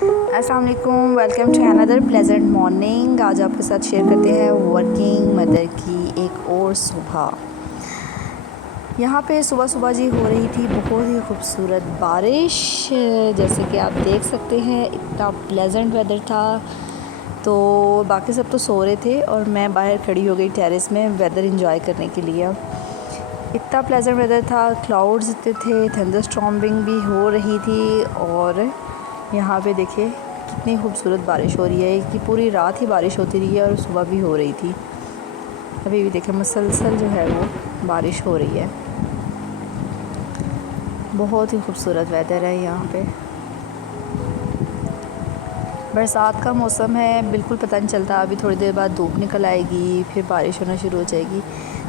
अस्सलाम वालेकुम, welcome to another pleasant morning. आज आपके साथ शेयर करते हैं वर्किंग मदर की एक और सुबह। यहाँ पे सुबह सुबह जी हो रही थी बहुत ही खूबसूरत बारिश, जैसे कि आप देख सकते हैं। इतना प्लेजेंट वेदर था, तो बाकी सब तो सो रहे थे और मैं बाहर खड़ी हो गई टेरेस में वेदर एंजॉय करने के लिए। इतना प्लेजेंट वेदर था, क्लाउड्स इतने थे, थंडरस्टॉर्मिंग भी हो रही थी। और यहाँ पे देखिए कितनी खूबसूरत बारिश हो रही है कि पूरी रात ही बारिश होती रही है और सुबह भी हो रही थी। अभी भी देखिए मुसलसल जो है वो बारिश हो रही है। बहुत ही खूबसूरत वेदर है यहाँ पे। बरसात का मौसम है, बिल्कुल पता नहीं चलता, अभी थोड़ी देर बाद धूप निकल आएगी, फिर बारिश होना शुरू हो जाएगी।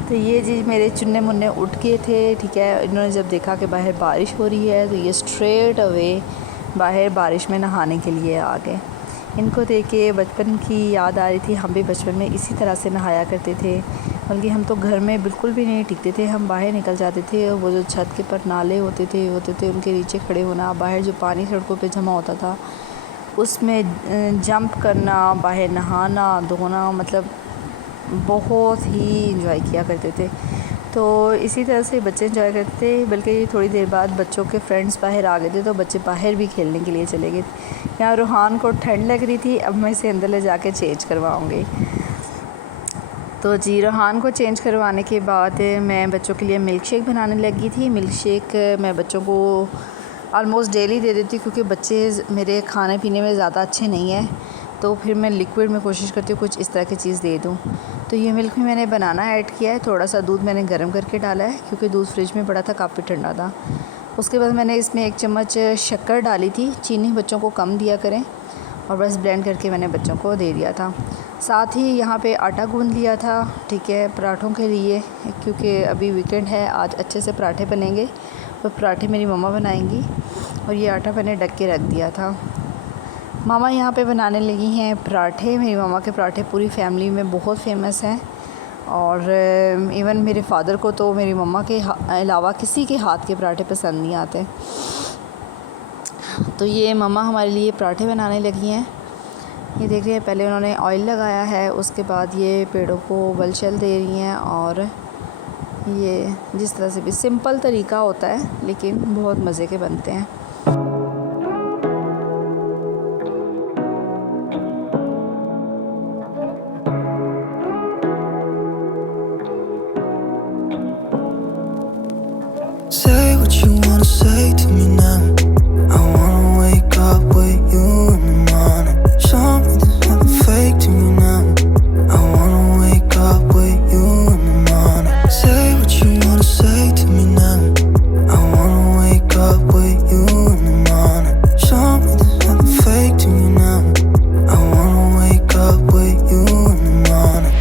तो ये जी मेरे चुन्ने मुन्ने उठ गए थे, ठीक है। इन्होंने जब देखा कि बाहर बारिश हो रही है तो ये स्ट्रेट अवे बाहर बारिश में नहाने के लिए आ गए। इनको देख के बचपन की याद आ रही थी। हम भी बचपन में इसी तरह से नहाया करते थे, बल्कि हम तो घर में बिल्कुल भी नहीं टिकते थे, हम बाहर निकल जाते थे। वो जो छत के पर नाले होते थे उनके नीचे खड़े होना, बाहर जो पानी सड़कों पे जमा होता था उसमें जंप करना, बाहर नहाना धोना, मतलब बहुत ही इंजॉय किया करते थे। तो इसी तरह से बच्चे इंजॉय करते थे। बल्कि थोड़ी देर बाद बच्चों के फ्रेंड्स बाहर आ गए थे तो बच्चे बाहर भी खेलने के लिए चले गए। यहाँ रूहान को ठंड लग रही थी, अब मैं इसे अंदर ले जाके चेंज करवाऊँगी। तो जी रूहान को चेंज करवाने के बाद मैं बच्चों के लिए मिल्क शेक बनाने लगी थी। मिल्क शेक मैं बच्चों को ऑलमोस्ट डेली दे देती हूँ, क्योंकि बच्चे मेरे खाने पीने में ज़्यादा अच्छे नहीं हैं, तो फिर मैं लिक्विड में कोशिश करती हूँ कुछ इस तरह की चीज़ दे दूँ। तो ये मिल्क में मैंने बनाना ऐड किया है, थोड़ा सा दूध मैंने गर्म करके डाला है क्योंकि दूध फ्रिज में पड़ा था, काफ़ी ठंडा था। उसके बाद मैंने इसमें 1 चम्मच शक्कर डाली थी। चीनी बच्चों को कम दिया करें, और बस ब्लेंड करके मैंने बच्चों को दे दिया था। साथ ही यहाँ पे आटा गूँध लिया था, ठीक है, पराठों के लिए, क्योंकि अभी वीकेंड है, आज अच्छे से पराठे बनेंगे। तो पराठे मेरी मम्मा बनाएंगी, और ये आटा मैंने ढक के रख दिया था। मामा यहाँ पे बनाने लगी हैं पराठे। मेरी मामा के पराठे पूरी फैमिली में बहुत फेमस हैं, और इवन मेरे फ़ादर को तो मेरी मम्मा के अलावा किसी के हाथ के पराठे पसंद नहीं आते। तो ये मम्मा हमारे लिए पराठे बनाने लगी हैं। ये देख रहे हैं, पहले उन्होंने ऑयल लगाया है, उसके बाद ये पेड़ों को उबल दे रही हैं। और ये जिस तरह से भी सिंपल तरीका होता है, लेकिन बहुत मज़े के बनते हैं। Say what you wanna say to me now. I wanna wake up with you in the morning. Show me there's nothing fake to me now. I wanna wake up with you in the morning. Say what you wanna say to me now. I wanna wake up with you in the morning. Show me there's nothing fake to me now. I wanna wake up with you in the morning.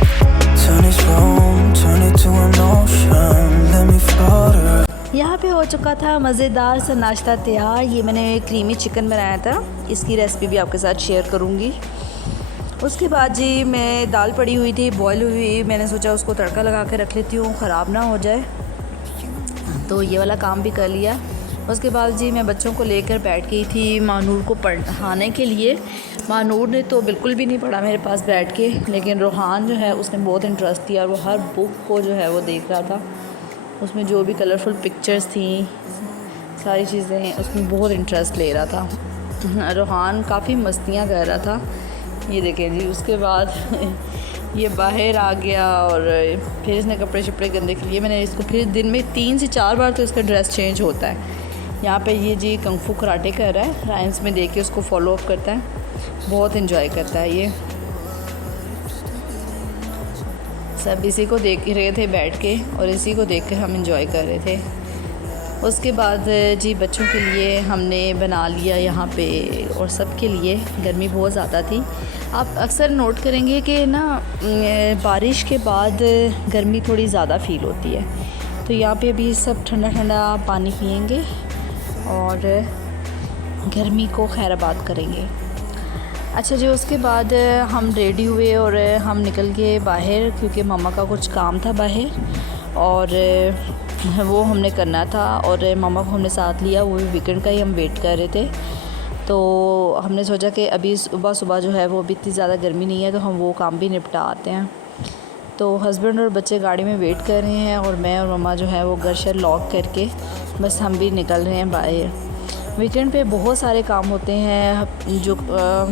Turn this room, turn it to an ocean. Let me float around. यहाँ पे हो चुका था मज़ेदार सा नाश्ता तैयार। ये मैंने क्रीमी चिकन बनाया था, इसकी रेसिपी भी आपके साथ शेयर करूँगी। उसके बाद जी मैं दाल पड़ी हुई थी बॉयल हुई, मैंने सोचा उसको तड़का लगा के रख लेती हूँ, ख़राब ना हो जाए, तो ये वाला काम भी कर लिया। उसके बाद जी मैं बच्चों को लेकर बैठ गई थी मानूर को पढ़ाने के लिए। मानूर ने तो बिल्कुल भी नहीं पढ़ा मेरे पास बैठ के, लेकिन रूहान जो है उसने बहुत इंटरेस्ट दिया, और वो हर बुक को जो है वो देख रहा था। उसमें जो भी कलरफुल पिक्चर्स थी, सारी चीज़ें, उसमें बहुत इंटरेस्ट ले रहा था। रूहान काफ़ी मस्तियाँ कर रहा था। ये देखें जी, उसके बाद ये बाहर आ गया, और फिर इसने कपड़े शपड़े गंदे किए। मैंने इसको फिर दिन में 3 से 4 बार तो इसका ड्रेस चेंज होता है। यहाँ पे ये जी कंग फू कराटे कर रहा है, राइम्स में देख के उसको फॉलो अप करता है, बहुत इन्जॉय करता है। ये सब इसी को देख रहे थे बैठ के, और इसी को देख कर हम इंजॉय कर रहे थे। उसके बाद जी बच्चों के लिए हमने बना लिया यहाँ पे, और सब के लिए। गर्मी बहुत ज़्यादा थी। आप अक्सर नोट करेंगे कि ना बारिश के बाद गर्मी थोड़ी ज़्यादा फ़ील होती है। तो यहाँ पे अभी सब ठंडा ठंडा पानी पियेंगे और गर्मी को खैराबाद करेंगे। अच्छा जी, उसके बाद हम रेडी हुए और हम निकल गए बाहर, क्योंकि मामा का कुछ काम था बाहर, और वो हमने करना था। और मामा को हमने साथ लिया, वो भी वीकेंड का ही हम वेट कर रहे थे। तो हमने सोचा कि अभी सुबह सुबह जो है वो अभी इतनी ज़्यादा गर्मी नहीं है तो हम वो काम भी निपटा आते हैं। तो हस्बैंड और बच्चे गाड़ी में वेट कर रहे हैं और मैं और मम्मा जो है वो घर शर लॉक करके बस हम भी निकल रहे हैं बाहर। वीकेंड पे बहुत सारे काम होते हैं, जो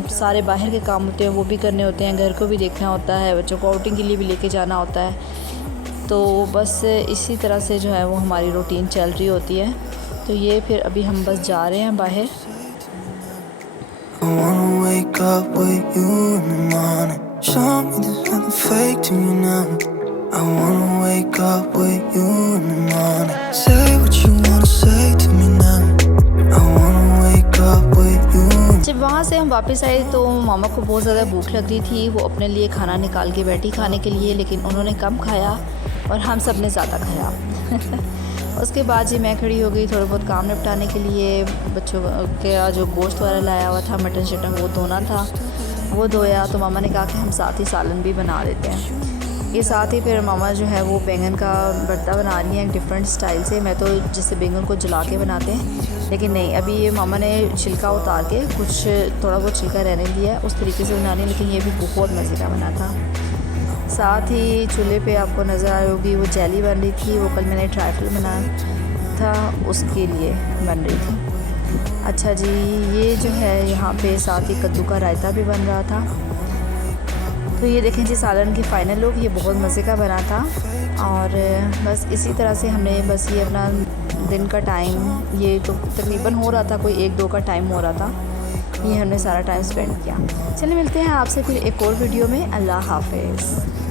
सारे बाहर के काम होते हैं वो भी करने होते हैं, घर को भी देखना होता है, बच्चों को आउटिंग के लिए भी लेके जाना होता है। तो बस इसी तरह से जो है वो हमारी रूटीन चल रही होती है। तो ये फिर अभी हम बस जा रहे हैं बाहर। I wanna wake up with you in the morning. Show me there's nothing fake to me now. I wanna wake up with you in the morning. Say what you wanna say to me now. I wanna wake up with you. जब वहाँ से हम वापस आए तो मामा को बहुत ज़्यादा भूख लग रही थी। वो अपने लिए खाना निकाल के बैठी खाने के लिए, लेकिन उन्होंने कम खाया और हम सब ने ज़्यादा खाया। उसके बाद जी मैं खड़ी हो गई थोड़ा बहुत काम निपटाने के लिए। बच्चों के जो गोश्त वगैरह लाया हुआ था, मटन शटन वो धोना था, वो धोया। तो मामा ने कहा कि हम साथ ही सालन भी बना देते हैं। ये साथ ही फिर मामा जो है वो बैंगन का भरता बना रही हैं एक डिफरेंट स्टाइल से। मैं तो जैसे बैंगन को जला के बनाते हैं, लेकिन नहीं, अभी ये मामा ने छिलका उतार के कुछ थोड़ा बहुत छिलका रहने दिया है, उस तरीके से बनानी है। लेकिन ये भी बहुत मज़े का बना था। साथ ही चूल्हे पे आपको नज़र आ रही होगी वो जेली बन रही थी, वो कल मैंने ट्राइफल बनाया था उसके लिए बन रही थी। अच्छा जी, ये जो है यहाँ पे साथ ही कद्दू का रायता भी बन रहा था। तो ये देखें जी सालन की फ़ाइनल लुक, ये बहुत मज़े का बना था। और बस इसी तरह से हमने बस ये अपना दिन का टाइम, ये तो तकरीबन हो रहा था कोई 1-2 का टाइम हो रहा था, ये हमने सारा टाइम स्पेंड किया। चलिए मिलते हैं आपसे फिर एक और वीडियो में। अल्लाह हाफ़िज़।